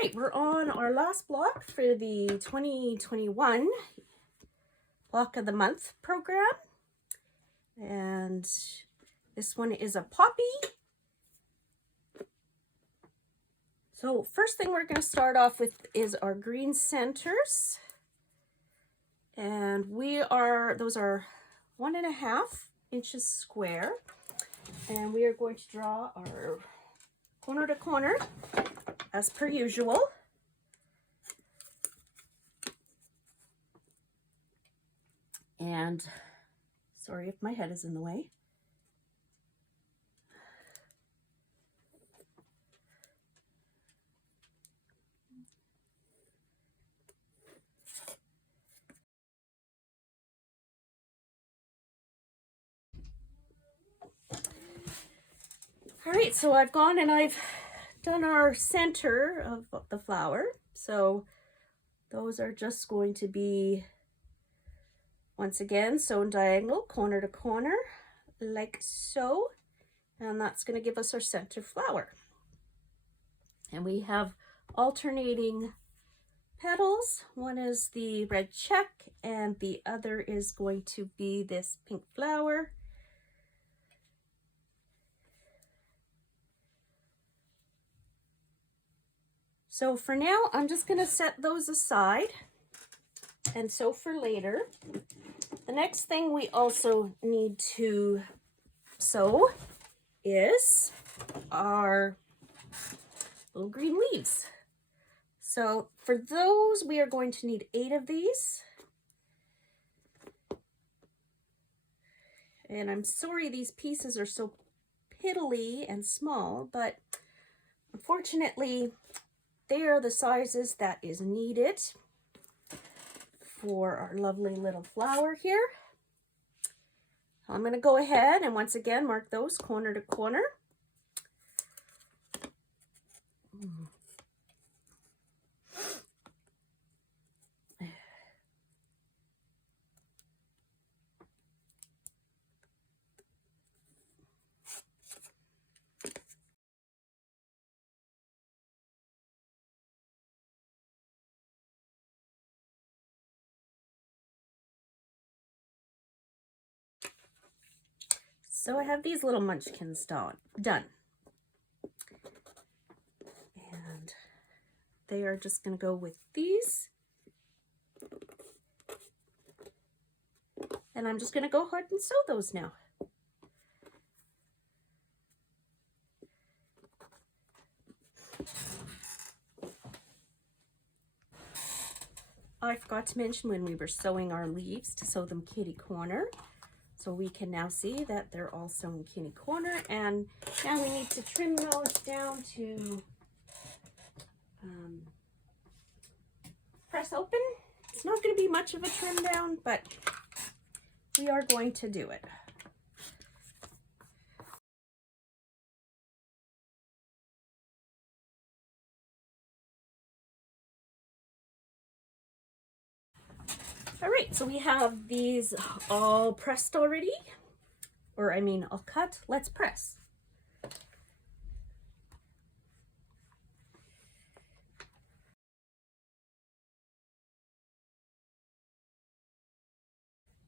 right, we're on our last block for the 2021 Block of the Month program. And this one is a poppy. So first thing we're going to start off with is our green centers. And those are 1.5 inches square. And we are going to draw our corner to corner as per usual. And sorry if my head is in the way. All right, so I've gone and I've done our center of the flower. So those are just going to be, once again, sewn diagonal, corner to corner, like so. And that's going to give us our center flower. And we have alternating petals. One is the red check and the other is going to be this pink flower. So for now, I'm just going to set those aside and sew for later. The next thing we also need to sew is our little green leaves. So for those, we are going to need 8 of these. And I'm sorry these pieces are so piddly and small, but unfortunately, they are the sizes that is needed for our lovely little flower here. I'm going to go ahead and once again mark those corner to corner. So I have these little munchkins done. And they are just going to go with these. And I'm just going to go ahead and sew those now. I forgot to mention when we were sewing our leaves to sew them kitty corner. So we can now see that they're all sewn kitty corner, and now we need to trim those down to press open. It's not going to be much of a trim down, but we are going to do it. All right, so we have these all pressed already, or I mean all cut. Let's press.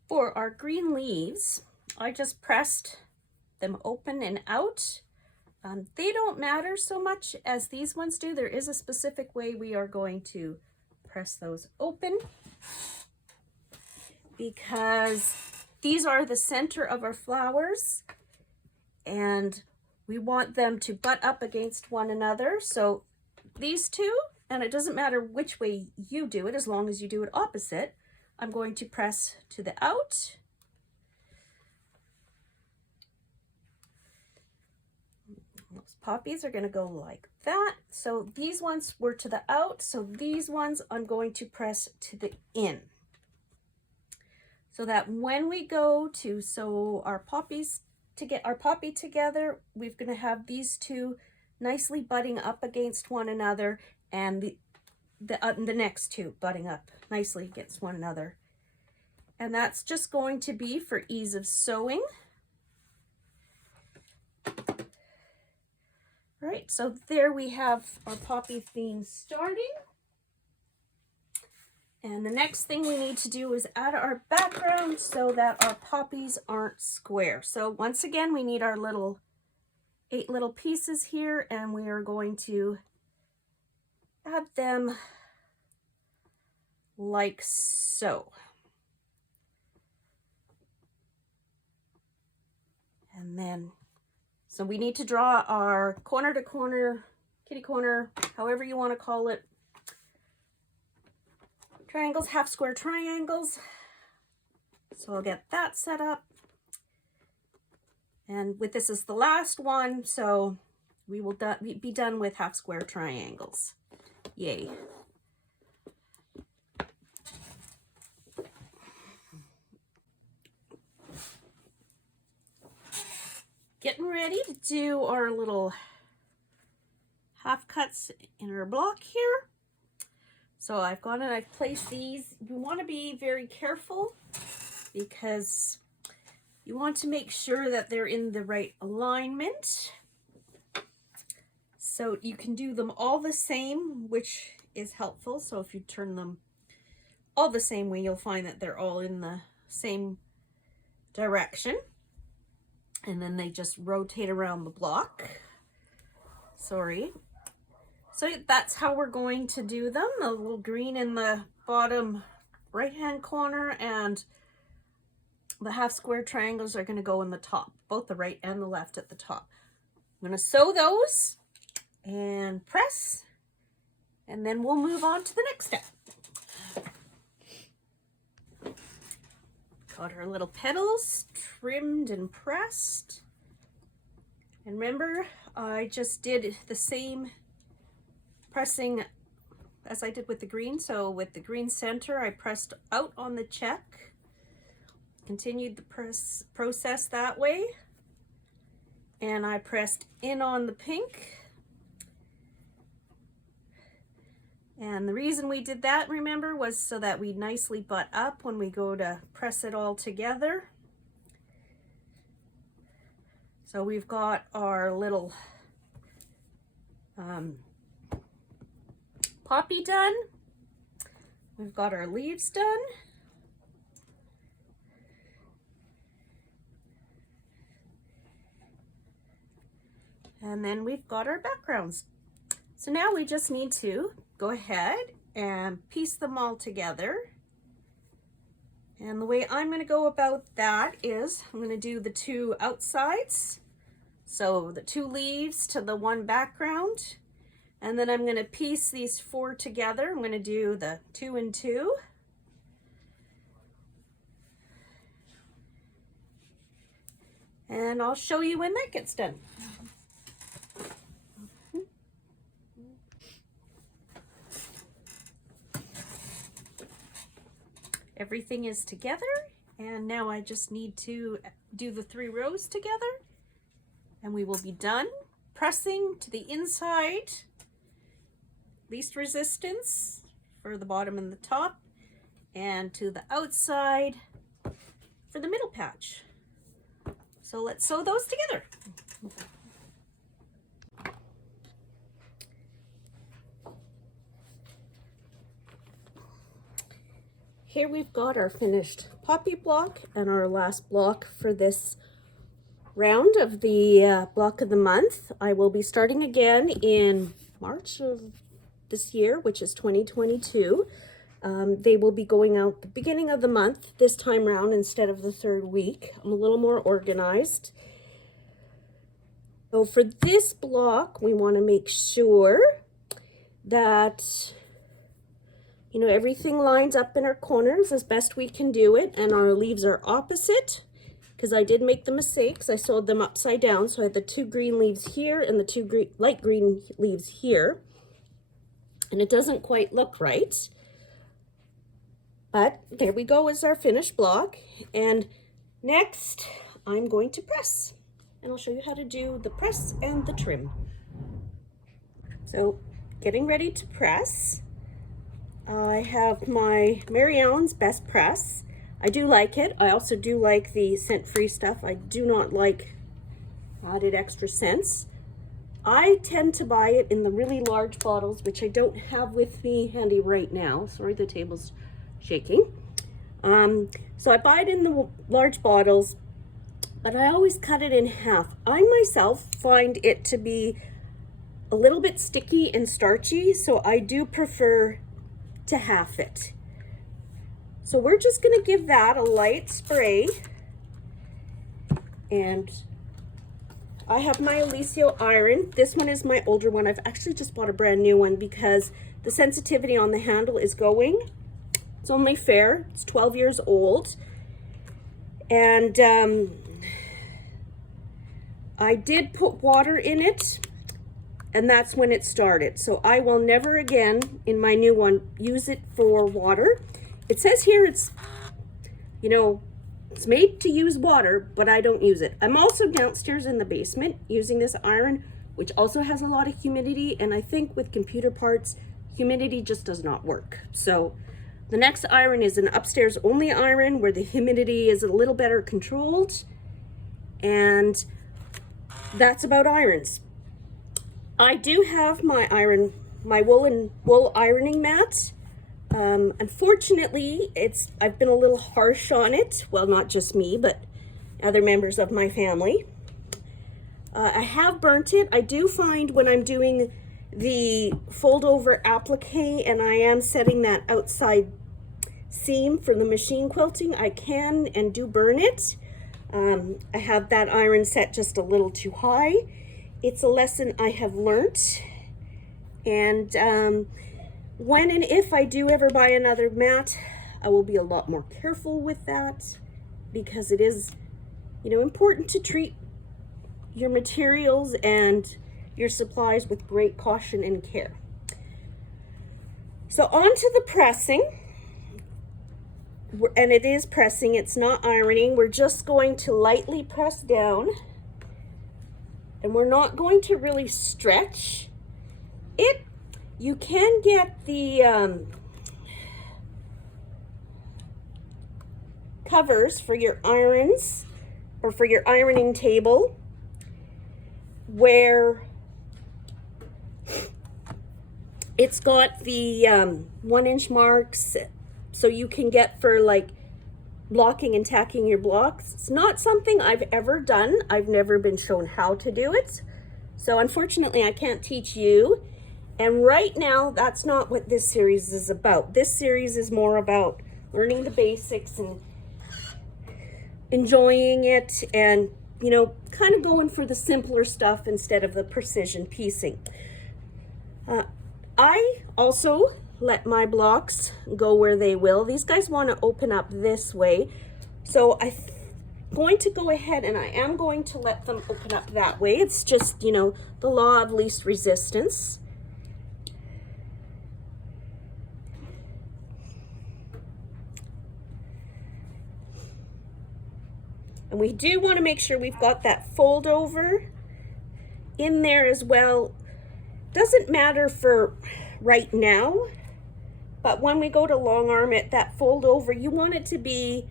For our green leaves, I just pressed them open and out. They don't matter so much as these ones do. There is a specific way we are going to press those open, because these are the center of our flowers and we want them to butt up against one another. So these two, and it doesn't matter which way you do it, as long as you do it opposite, I'm going to press to the out. Those poppies are going to go like that. So these ones were to the out, so these ones I'm going to press to the in. So that when we go to sew our poppies to get our poppy together, we're going to have these two nicely butting up against one another, and the next two butting up nicely against one another. And that's just going to be for ease of sewing. All right, so there we have our poppy theme starting. And the next thing we need to do is add our background so that our poppies aren't square. So once again, we need our 8 little pieces here, and we are going to add them like so. And then, so we need to draw our corner to corner, kitty corner, however you want to call it, triangles, half square triangles. So I'll get that set up. And with this is the last one, so we will be done with half square triangles. Yay. Getting ready to do our little half cuts in our block here. So I've gone and I've placed these. You want to be very careful because you want to make sure that they're in the right alignment. So you can do them all the same, which is helpful. So if you turn them all the same way, you'll find that they're all in the same direction. And then they just rotate around the block. Sorry. So that's how we're going to do them. A little green in the bottom right-hand corner, and the half square triangles are going to go in the top, both the right and the left at the top. I'm going to sew those and press, and then we'll move on to the next step. Got our little petals trimmed and pressed. And remember, I just did the same pressing as I did with the green. So with the green center, I pressed out on the check, continued the process that way, and I pressed in on the pink. And the reason we did that, remember, was so that we nicely butt up when we go to press it all together. So we've got our little poppy done. We've got our leaves done. And then we've got our backgrounds. So now we just need to go ahead and piece them all together. And the way I'm going to go about that is I'm going to do the 2 outsides. So the 2 leaves to the 1 background. And then I'm going to piece these 4 together. I'm going to do the 2 and 2. And I'll show you when that gets done. Everything is together, and now I just need to do the 3 rows together, and we will be done. Pressing to the inside, least resistance for the bottom and the top, and to the outside for the middle patch. So let's sew those together. Here we've got our finished poppy block and our last block for this round of the block of the month. I will be starting again in March of this year, which is 2022. They will be going out the beginning of the month this time round instead of the 3rd week. I'm a little more organized. So for this block, we want to make sure that everything lines up in our corners as best we can do it, and our leaves are opposite, because I did make the mistakes. I sewed them upside down, so I had the 2 green leaves here and the 2 light green leaves here, and it doesn't quite look right. But there we go, is our finished block. And next, I'm going to press, and I'll show you how to do the press and the trim. So, getting ready to press. I have my Mary Ellen's Best Press. I do like it. I also do like the scent-free stuff. I do not like added extra scents. I tend to buy it in the really large bottles, which I don't have with me handy right now. Sorry, the table's shaking. So I buy it in the large bottles, but I always cut it in half. I myself find it to be a little bit sticky and starchy, so I do prefer to half it. So we're just gonna give that a light spray. And I have my Alicio iron. This one is my older one. I've actually just bought a brand new one because the sensitivity on the handle is going. It's only fair. It's 12 years old. And I did put water in it, and that's when it started. So I will never again, in my new one, use it for water. It says here it's, you know, it's made to use water, but I don't use it. I'm also downstairs in the basement using this iron, which also has a lot of humidity, and I think with computer parts, humidity just does not work. So the next iron is an upstairs only iron where the humidity is a little better controlled, and that's about irons. I do have my wool ironing mat. Unfortunately, I've been a little harsh on it. Well, not just me, but other members of my family. I have burnt it. I do find when I'm doing the fold over applique and I am setting that outside seam for the machine quilting, I can and do burn it. I have that iron set just a little too high. It's a lesson I have learnt. And when and if I do ever buy another mat, I will be a lot more careful with that, because it is, you know, important to treat your materials and your supplies with great caution and care. So on to the pressing, and it is pressing, it's not ironing. We're just going to lightly press down, and we're not going to really stretch it. You can get the covers for your irons or for your ironing table where it's got the 1-inch marks, so you can get for like blocking and tacking your blocks. It's not something I've ever done. I've never been shown how to do it. So unfortunately, I can't teach you. And right now, that's not what this series is about. This series is more about learning the basics and enjoying it and, you know, kind of going for the simpler stuff instead of the precision piecing. I also let my blocks go where they will. These guys want to open up this way. So I'm going to go ahead and I am going to let them open up that way. It's just, you know, the law of least resistance. And we do want to make sure we've got that fold over in there as well. Doesn't matter for right now, but when we go to long arm it, that fold over, you want it to be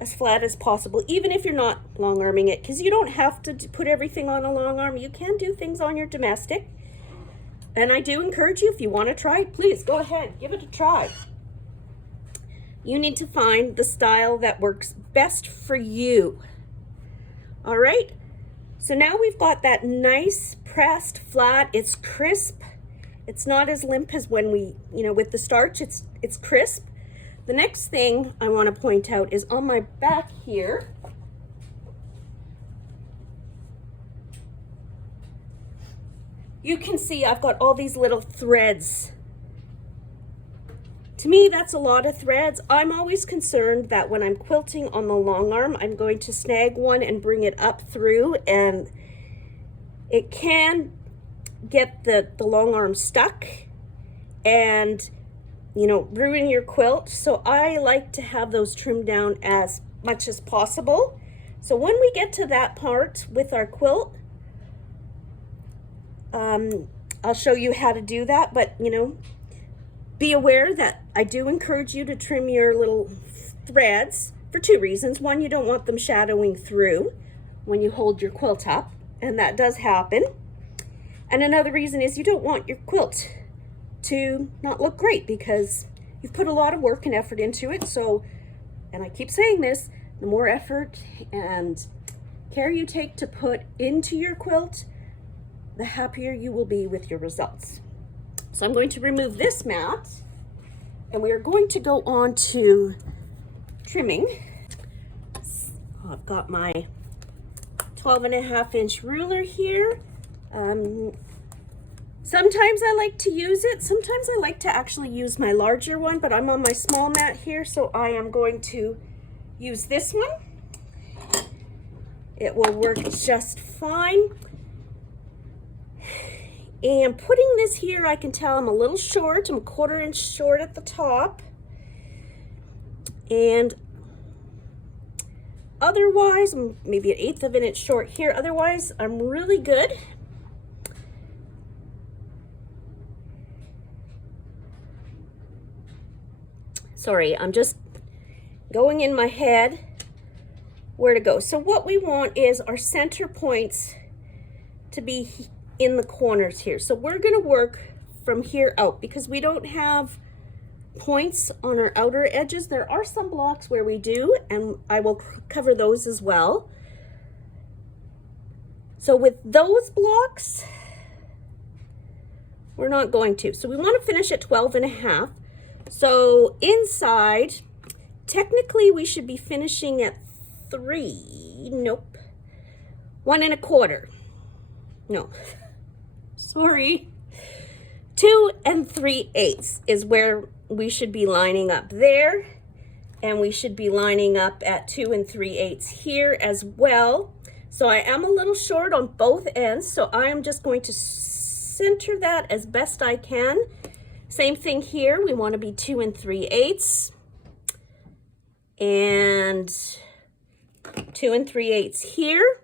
as flat as possible, even if you're not long arming it, because you don't have to put everything on a long arm. You can do things on your domestic. And I do encourage you, if you want to try it, please go ahead, give it a try. You need to find the style that works best for you. All right, so now we've got that nice pressed flat. It's crisp. It's not as limp as when we, you know, with the starch, it's crisp. The next thing I want to point out is on my back here. You can see I've got all these little threads. To me, that's a lot of threads. I'm always concerned that when I'm quilting on the long arm, I'm going to snag one and bring it up through, and it can get the long arm stuck and, you know, ruin your quilt. So I like to have those trimmed down as much as possible. So when we get to that part with our quilt, I'll show you how to do that, but, you know, be aware that I do encourage you to trim your little threads for two reasons. One, you don't want them shadowing through when you hold your quilt up, and that does happen. And another reason is you don't want your quilt to not look great because you've put a lot of work and effort into it. So, and I keep saying this, the more effort and care you take to put into your quilt, the happier you will be with your results. So I'm going to remove this mat and we are going to go on to trimming. I've got my 12.5-inch ruler here. Sometimes I like to use it. Sometimes I like to actually use my larger one, but I'm on my small mat here, so I am going to use this one. It will work just fine. And putting this here, I can tell I'm a little short. I'm a 1/4 inch short at the top. And otherwise, maybe 1/8 of an inch short here. Otherwise, I'm really good. Sorry, I'm just going in my head where to go. So what we want is our center points to be in the corners here. So we're going to work from here out because we don't have points on our outer edges. There are some blocks where we do, and I will cover those as well. So with those blocks, we're not going to. So we want to finish at 12.5. So inside, technically we should be finishing at 3. Nope. 1 1/4. No. Sorry. 2 3/8 is where we should be lining up there. And we should be lining up at 2 3/8 here as well. So I am a little short on both ends. So I am just going to center that as best I can. Same thing here. We want to be 2 3/8. And 2 3/8 here.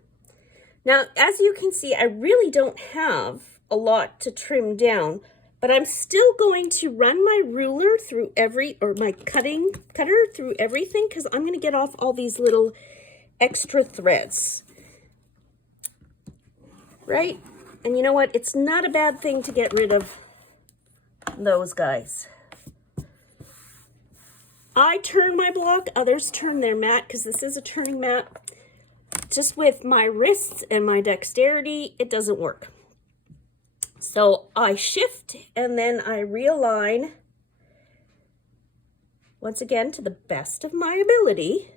Now, as you can see, I really don't have a lot to trim down, but I'm still going to run my ruler through my cutter through everything because I'm going to get off all these little extra threads. Right? And you know what? It's not a bad thing to get rid of those guys. I turn my block, others turn their mat because this is a turning mat. Just with my wrists and my dexterity, it doesn't work. So I shift and then I realign once again to the best of my ability.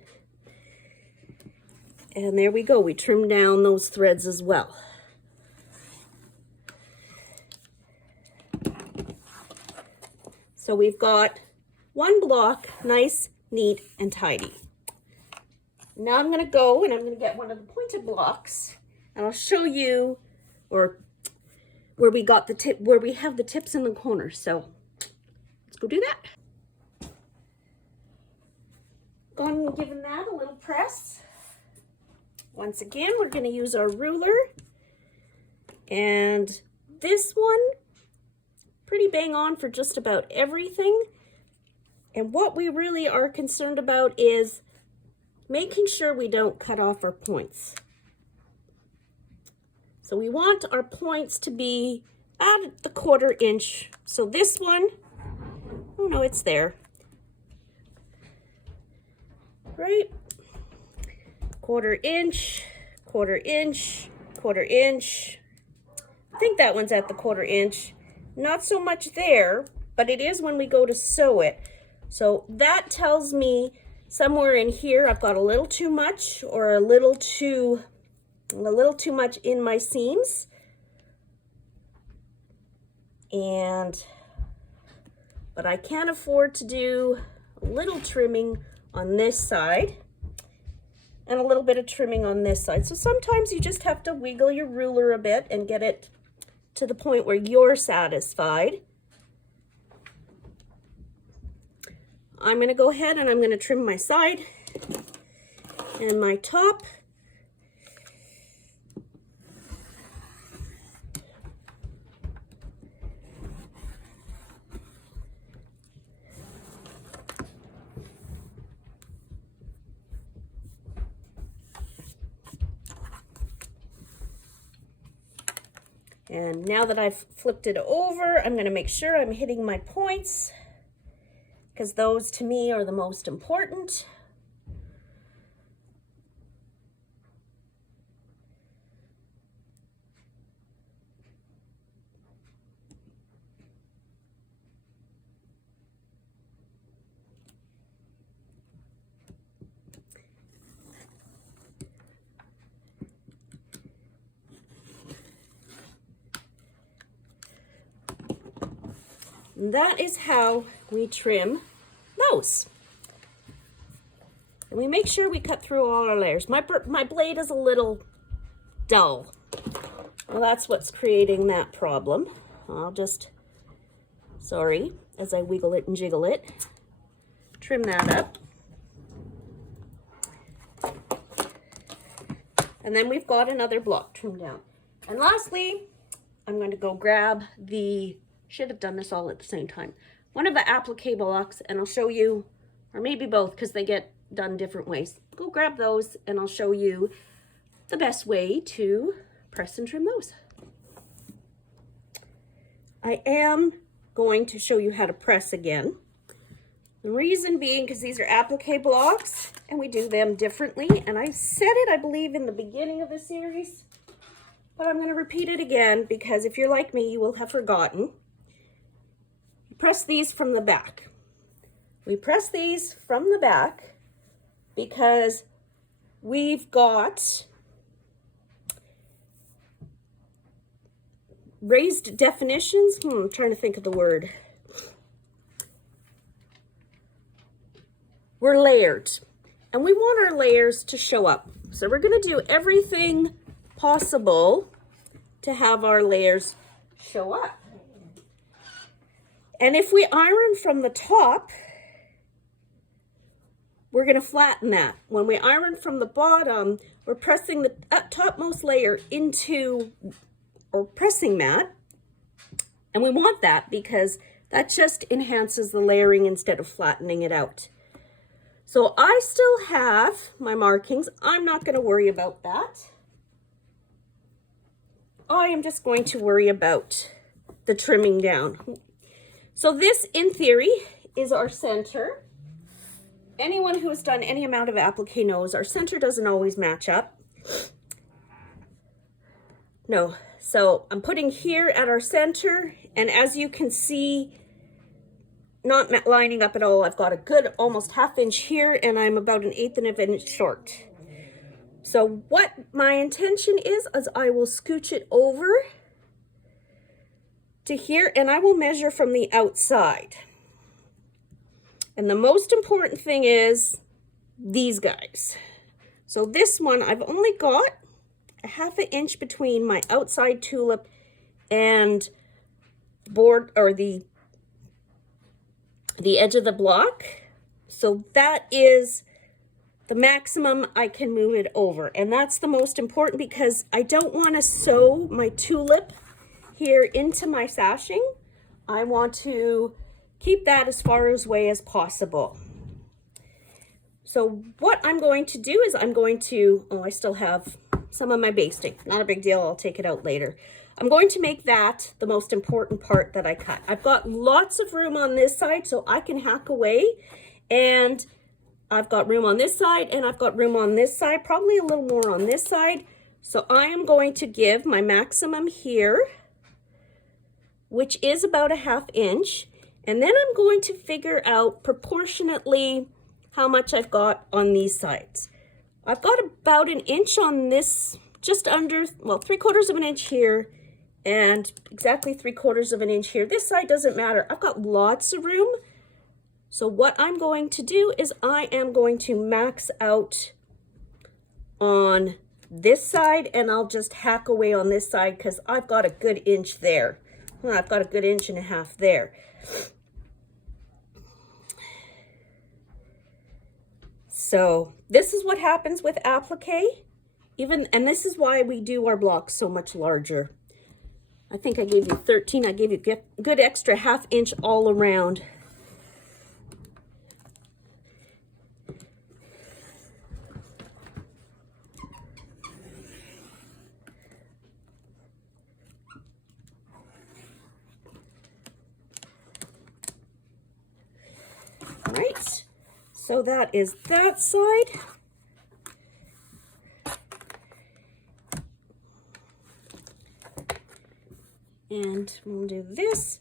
And there we go. We trim down those threads as well. So we've got one block, nice, neat, and tidy. Now I'm going to go and I'm going to get one of the pointed blocks and I'll show you where we got the tip, where we have the tips in the corners. So let's go do that. Gone and given that a little press. Once again, we're going to use our ruler, and this one pretty bang on for just about everything. And what we really are concerned about is making sure we don't cut off our points. So we want our points to be at the 1/4 inch. So this one, oh no, it's there. Right? 1/4 inch, 1/4 inch, 1/4 inch. I think that one's at the 1/4 inch. Not so much there, but it is when we go to sew it. So that tells me somewhere in here I've got a little too much or a little too much in my seams. But I can't afford to do a little trimming on this side and a little bit of trimming on this side. So sometimes you just have to wiggle your ruler a bit and get it to the point where you're satisfied. I'm going to go ahead and I'm going to trim my side and my top. And now that I've flipped it over, I'm going to make sure I'm hitting my points, because those to me are the most important. And that is how we trim those. And we make sure we cut through all our layers. My blade is a little dull. Well, that's what's creating that problem. I'll just, sorry, as I wiggle it and jiggle it, trim that up. And then we've got another block trimmed down. And lastly, I'm going to go grab should have done this all at the same time, one of the applique blocks, and I'll show you, or maybe both, because they get done different ways. Go grab those and I'll show you the best way to press and trim those. I am going to show you how to press again. The reason being because these are applique blocks and we do them differently. And I said it, I believe, in the beginning of the series, but I'm going to repeat it again because if you're like me, you will have forgotten. You press these from the back. We press these from the back because we've got raised definitions. I'm trying to think of the word. We're layered, and we want our layers to show up. So we're going to do everything possible to have our layers show up. And if we iron from the top, we're going to flatten that. When we iron from the bottom, we're pressing the topmost layer into, or pressing that. And we want that because that just enhances the layering instead of flattening it out. So I still have my markings. I'm not going to worry about that. I am just going to worry about the trimming down. So this, in theory, is our center. Anyone who has done any amount of applique knows our center doesn't always match up. No, so I'm putting here at our center, and as you can see, not lining up at all. I've got a good almost ½ inch here, and I'm about 1/8 of an inch short. So what my intention is I will scooch it over to here, and I will measure from the outside. And the most important thing is these guys. So this one, I've only got a ½ inch between my outside tulip and board, or the edge of the block. So that is the maximum I can move it over. And that's the most important because I don't want to sew my tulip here into my sashing. I want to keep that as far away as possible. So what I'm going to do is I'm going to, I still have some of my basting. Not a big deal, I'll take it out later. I'm going to make that the most important part that I cut. I've got lots of room on this side so I can hack away, and I've got room on this side and I've got room on this side, probably a little more on this side. So I am going to give my maximum here, which is about a ½ inch. And then I'm going to figure out proportionately how much I've got on these sides. I've got about 1 inch on this, just under, well, 3/4 of an inch here, and exactly 3/4 of an inch here. This side doesn't matter. I've got lots of room. So what I'm going to do is I am going to max out on this side, and I'll just hack away on this side because I've got a good inch there. Well, I've got a good 1.5 inches there. So this is what happens with applique. And this is why we do our blocks so much larger. I think I gave you 13. I gave you a good extra ½ inch all around. right, so that is that side. And we'll do this.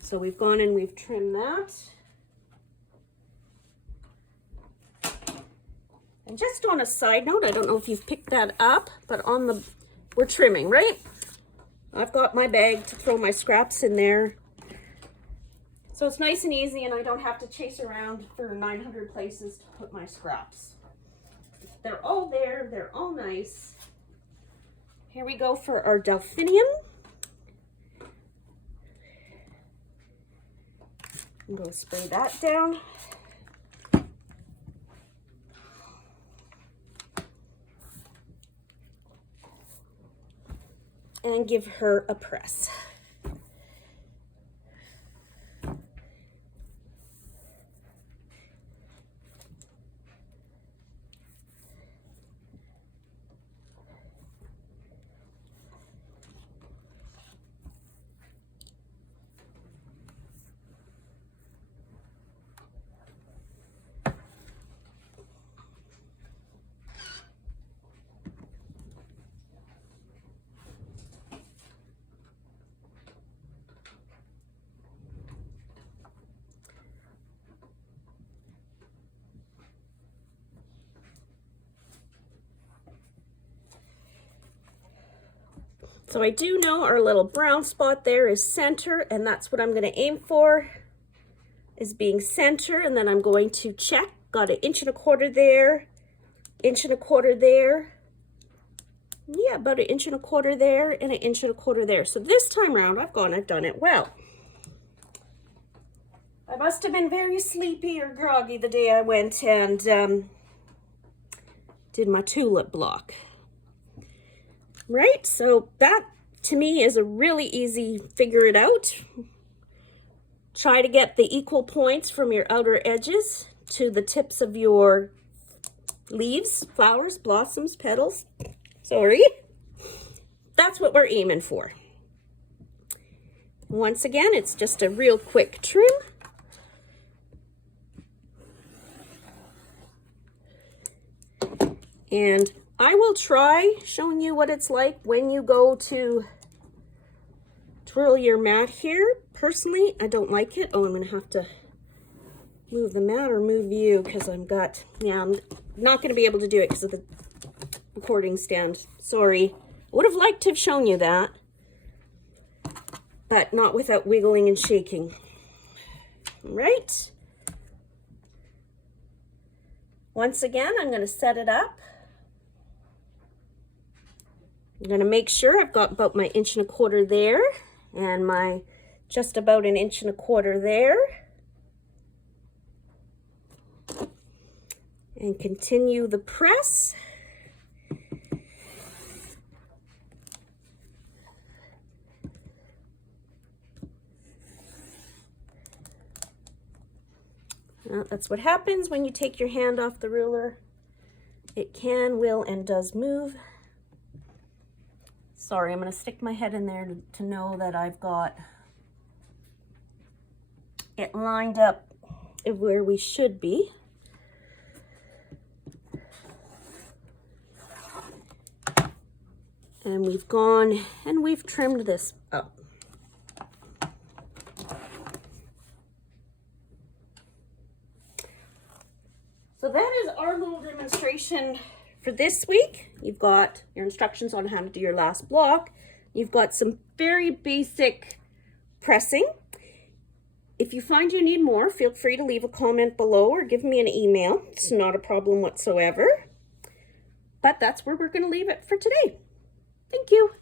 So we've gone and we've trimmed that. And just on a side note, I don't know if you've picked that up, but on the, we're trimming, right? I've got my bag to throw my scraps in there. So it's nice and easy, and I don't have to chase around for 900 places to put my scraps. They're all there, they're all nice. Here we go for our delphinium. I'm going to spray that down. And give her a press. So I do know our little brown spot there is center, and that's what I'm going to aim for, is being center. And then I'm going to check, got 1.25 inches there, 1.25 inches there. Yeah, about 1.25 inches there and 1.25 inches there. So this time around, I've done it well. I must have been very sleepy or groggy the day I went and did my tulip block. Right, so that to me is a really easy figure it out. Try to get the equal points from your outer edges to the tips of your leaves, flowers, blossoms, petals. Sorry. That's what we're aiming for. Once again, it's just a real quick trim. And I will try showing you what it's like when you go to twirl your mat here. Personally, I don't like it. Oh, I'm going to have to move the mat or move you because I'm not going to be able to do it because of the recording stand. Sorry. I would have liked to have shown you that, but not without wiggling and shaking. All right. Once again, I'm going to set it up. I'm going to make sure I've got about my 1.25 inches there and my just about 1.25 inches there. And continue the press. Well, that's what happens when you take your hand off the ruler. It can, will, and does move. Sorry, I'm going to stick my head in there to know that I've got it lined up where we should be. And we've gone and we've trimmed this up. So that is our little demonstration for this week. You've got your instructions on how to do your last block. You've got some very basic pressing. If you find you need more, feel free to leave a comment below or give me an email. It's not a problem whatsoever. But that's where we're going to leave it for today. Thank you.